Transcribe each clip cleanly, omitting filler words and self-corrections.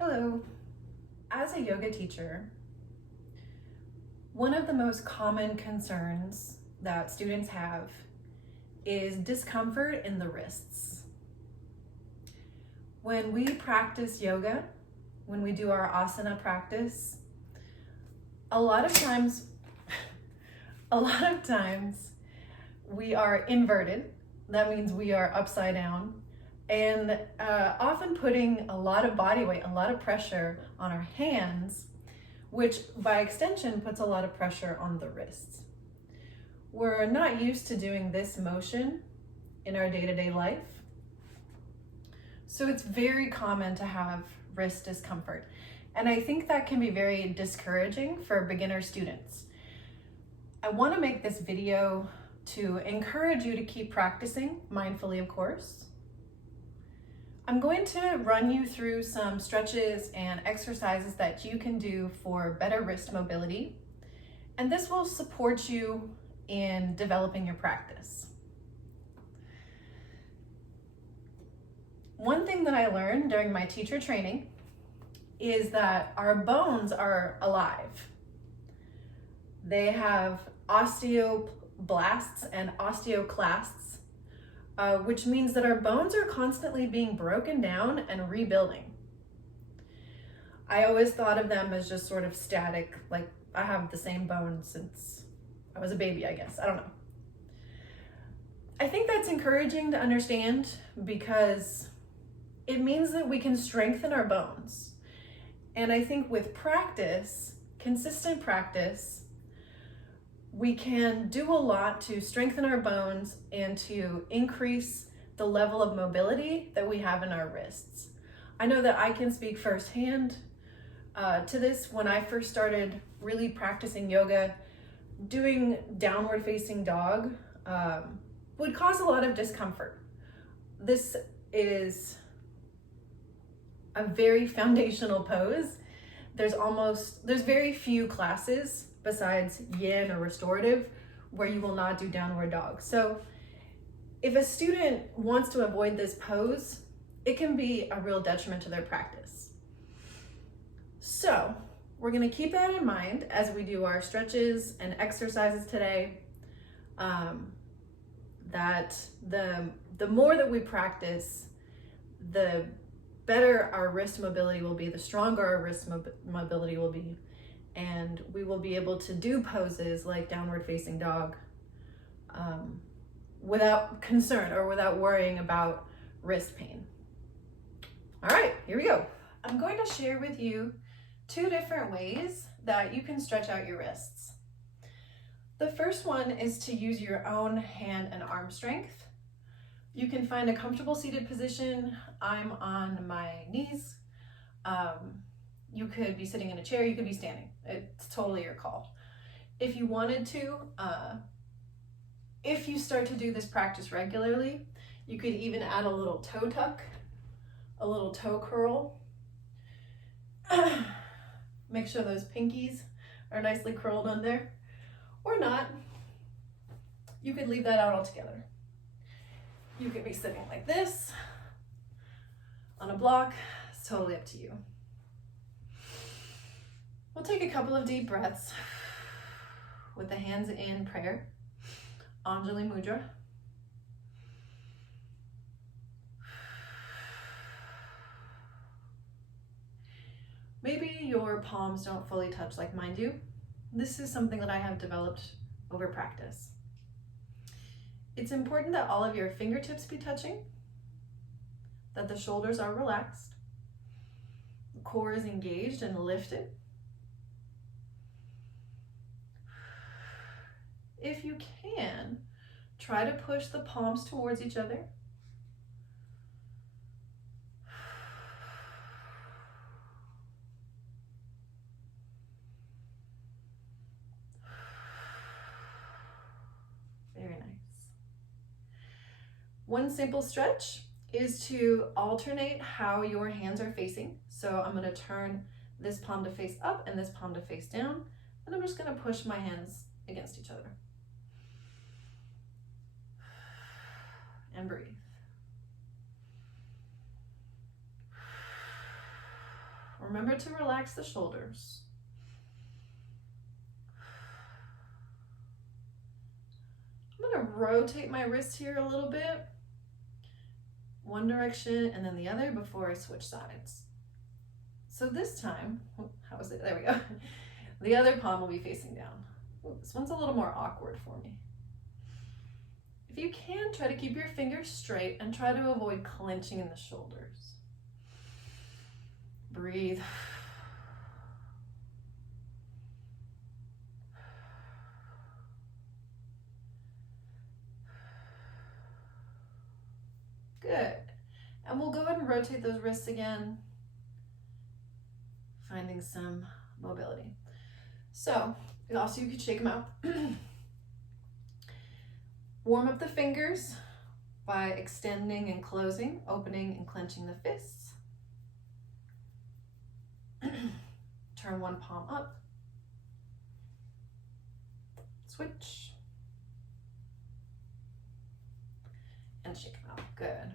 Hello. As a yoga teacher, one of the most common concerns that students have is discomfort in the wrists. When we practice yoga, when we do our asana practice, a lot of times we are inverted. That means we are upside down, and often putting a lot of body weight, a lot of pressure on our hands, which by extension puts a lot of pressure on the wrists. We're not used to doing this motion in our day-to-day life, so it's very common to have wrist discomfort. And I think that can be very discouraging for beginner students. I want to make this video to encourage you to keep practicing, mindfully of course. I'm going to run you through some stretches and exercises that you can do for better wrist mobility, and this will support you in developing your practice. One thing that I learned during my teacher training is that our bones are alive. They have osteoblasts and osteoclasts, which means that our bones are constantly being broken down and rebuilding. I always thought of them as just sort of static, like I have the same bones since I was a baby, I guess. I don't know. I think that's encouraging to understand because it means that we can strengthen our bones. And I think with practice, consistent practice, we can do a lot to strengthen our bones and to increase the level of mobility that we have in our wrists. I know that I can speak firsthand to this. When I first started really practicing yoga, doing downward facing dog would cause a lot of discomfort. This is a very foundational pose. There's very few classes besides yin or restorative where you will not do downward dog. So if a student wants to avoid this pose, it can be a real detriment to their practice. So we're going to keep that in mind as we do our stretches and exercises today, that the more that we practice, the better our wrist mobility will be, the stronger our wrist mobility will be, and we will be able to do poses like downward facing dog without concern or without worrying about wrist pain. All right, here we go. I'm going to share with you 2 different ways that you can stretch out your wrists. The first one is to use your own hand and arm strength. You can find a comfortable seated position. I'm on my knees. You could be sitting in a chair, you could be standing. It's totally your call. If you wanted to, if you start to do this practice regularly, you could even add a little toe tuck, a little toe curl. Make sure those pinkies are nicely curled on there, or not. You could leave that out altogether. You could be sitting like this on a block. It's totally up to you. We'll take a couple of deep breaths with the hands in prayer, Anjali Mudra. Maybe your palms don't fully touch like mine do. This is something that I have developed over practice. It's important that all of your fingertips be touching, that the shoulders are relaxed, the core is engaged and lifted. If you can, try to push the palms towards each other. Very nice. One simple stretch is to alternate how your hands are facing. So I'm going to turn this palm to face up and this palm to face down, and I'm just going to push my hands against each other. And breathe. Remember to relax the shoulders. I'm gonna rotate my wrist here a little bit. One direction and then the other before I switch sides. So this time, how is it? There we go. The other palm will be facing down. Ooh, this one's a little more awkward for me. If you can, try to keep your fingers straight and try to avoid clenching in the shoulders. Breathe. Good. And we'll go ahead and rotate those wrists again, finding some mobility. So, also you could shake them out. Warm up the fingers by extending and closing, opening and clenching the fists. Turn one palm up. Switch. And shake them out. Good.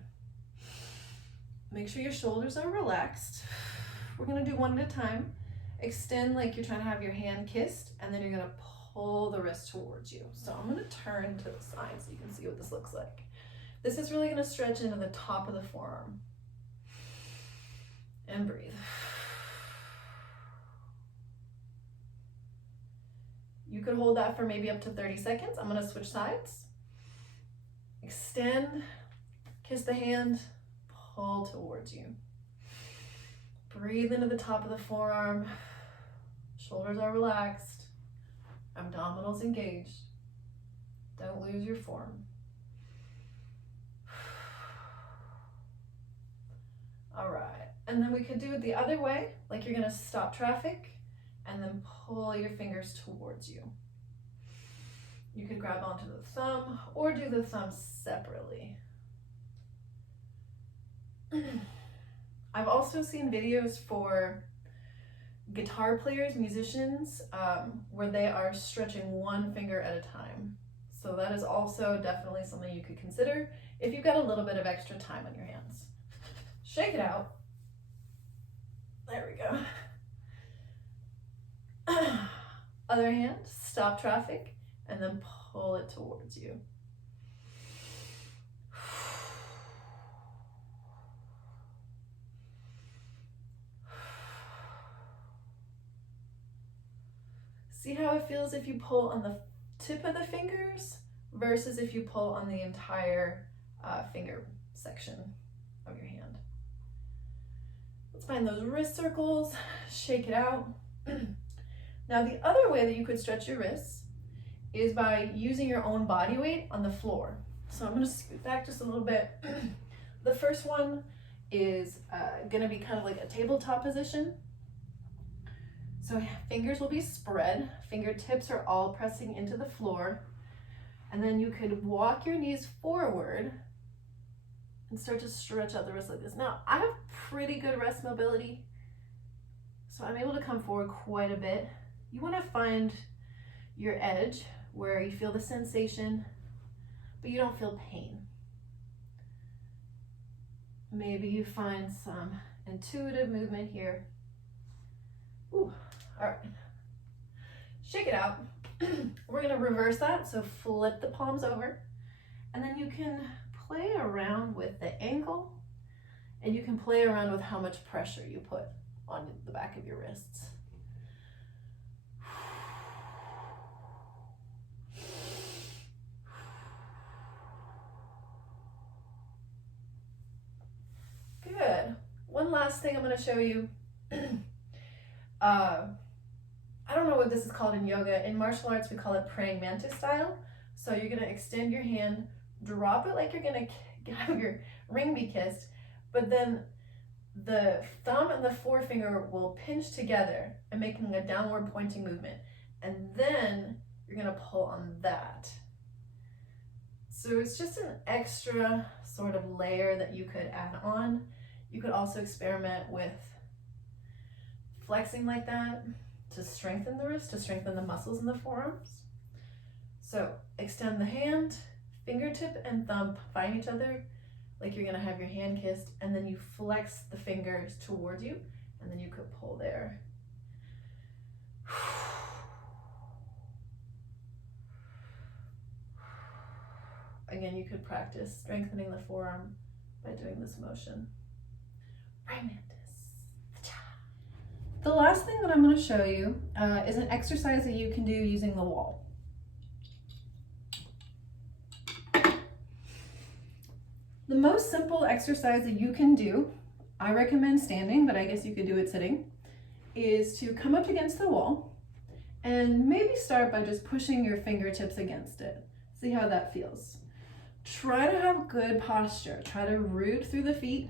Make sure your shoulders are relaxed. We're gonna do one at a time. Extend like you're trying to have your hand kissed, and then you're gonna pull the wrist towards you. So I'm gonna turn to the side so you can see what this looks like. This is really gonna stretch into the top of the forearm. And breathe. You could hold that for maybe up to 30 seconds. I'm gonna switch sides. Extend, kiss the hand, pull towards you. Breathe into the top of the forearm. Shoulders are relaxed. Abdominals engaged. Don't lose your form. All right, and then we could do it the other way, like you're gonna stop traffic and then pull your fingers towards you. You could grab onto the thumb or do the thumb separately. I've also seen videos for guitar players, musicians, where they are stretching one finger at a time. So that is also definitely something you could consider if you've got a little bit of extra time on your hands. Shake it out. There we go. Other hand, stop traffic, and then pull it towards you. See how it feels if you pull on the tip of the fingers versus if you pull on the entire finger section of your hand. Let's find those wrist circles, shake it out. Now the other way that you could stretch your wrists is by using your own body weight on the floor. So I'm gonna scoot back just a little bit. The first one is gonna be kind of like a tabletop position. So fingers will be spread, fingertips are all pressing into the floor, and then you could walk your knees forward and start to stretch out the wrists like this. Now, I have pretty good wrist mobility, so I'm able to come forward quite a bit. You want to find your edge where you feel the sensation, but you don't feel pain. Maybe you find some intuitive movement here. Ooh. All right, shake it out. We're gonna reverse that, so flip the palms over, and then you can play around with the angle, and you can play around with how much pressure you put on the back of your wrists. Good. One last thing I'm gonna show you. I don't know what this is called in yoga. In martial arts, we call it praying mantis style. So you're gonna extend your hand, drop it like you're gonna have your ring be kissed, but then the thumb and the forefinger will pinch together and making a downward pointing movement. And then you're gonna pull on that. So it's just an extra sort of layer that you could add on. You could also experiment with flexing like that to strengthen the wrist, to strengthen the muscles in the forearms. So extend the hand, fingertip and thumb find each other like you're gonna have your hand kissed, and then you flex the fingers towards you, and then you could pull there. Again, you could practice strengthening the forearm by doing this motion. Right mantis. The last thing that I'm going to show you is an exercise that you can do using the wall. The most simple exercise that you can do, I recommend standing, but I guess you could do it sitting, is to come up against the wall and maybe start by just pushing your fingertips against it. See how that feels. Try to have good posture. Try to root through the feet,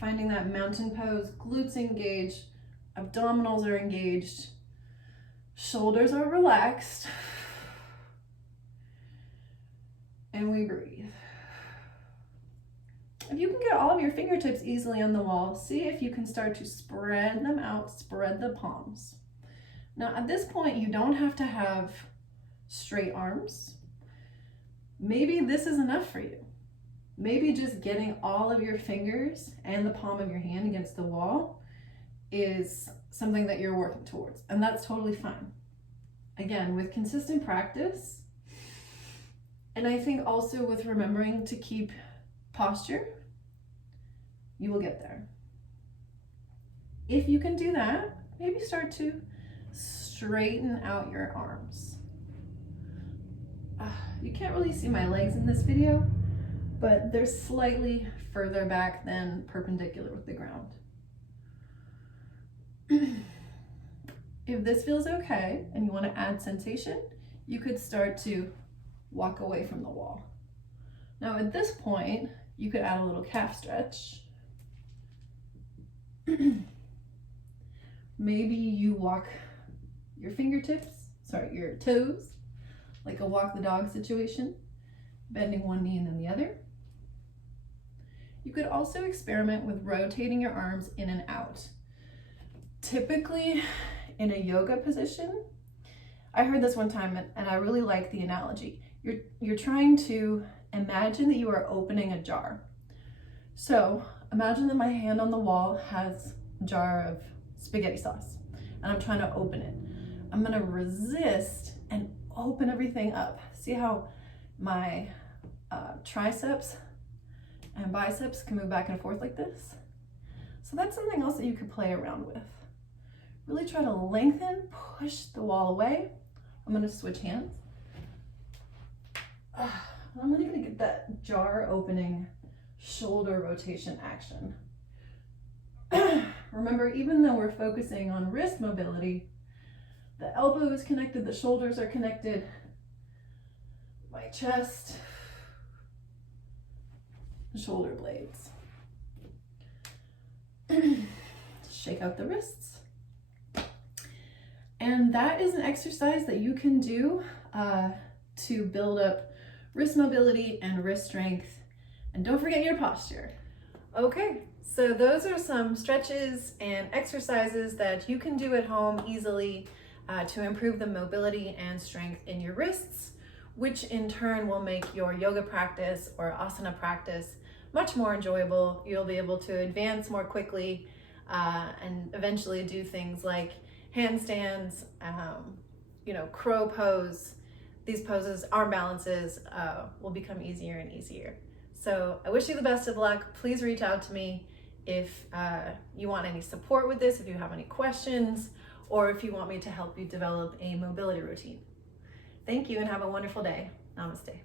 finding that mountain pose, glutes engaged, abdominals are engaged, shoulders are relaxed, and we breathe. If you can get all of your fingertips easily on the wall, see if you can start to spread them out, spread the palms. Now at this point, you don't have to have straight arms. Maybe this is enough for you. Maybe just getting all of your fingers and the palm of your hand against the wall is something that you're working towards, and that's totally fine. Again, with consistent practice, and I think also with remembering to keep posture, you will get there. If you can do that, maybe start to straighten out your arms. You can't really see my legs in this video, but they're slightly further back than perpendicular with the ground. If this feels okay and you want to add sensation, you could start to walk away from the wall. Now at this point, you could add a little calf stretch. Maybe you walk your your toes, like a walk the dog situation, bending one knee and then the other. You could also experiment with rotating your arms in and out. Typically in a yoga position, I heard this one time and I really like the analogy. You're trying to imagine that you are opening a jar. So imagine that my hand on the wall has a jar of spaghetti sauce and I'm trying to open it. I'm gonna resist and open everything up. See how my triceps and biceps can move back and forth like this? So that's something else that you could play around with. Really try to lengthen, push the wall away. I'm gonna switch hands. I'm really gonna get that jar opening shoulder rotation action. Remember, even though we're focusing on wrist mobility, the elbow is connected, the shoulders are connected, my chest, the shoulder blades. Shake out the wrists. And that is an exercise that you can do to build up wrist mobility and wrist strength. And don't forget your posture. Okay, so those are some stretches and exercises that you can do at home easily to improve the mobility and strength in your wrists, which in turn will make your yoga practice or asana practice much more enjoyable. You'll be able to advance more quickly and eventually do things like handstands, crow pose. These poses, arm balances, will become easier and easier. So I wish you the best of luck. Please reach out to me if you want any support with this, if you have any questions, or if you want me to help you develop a mobility routine. Thank you and have a wonderful day. Namaste.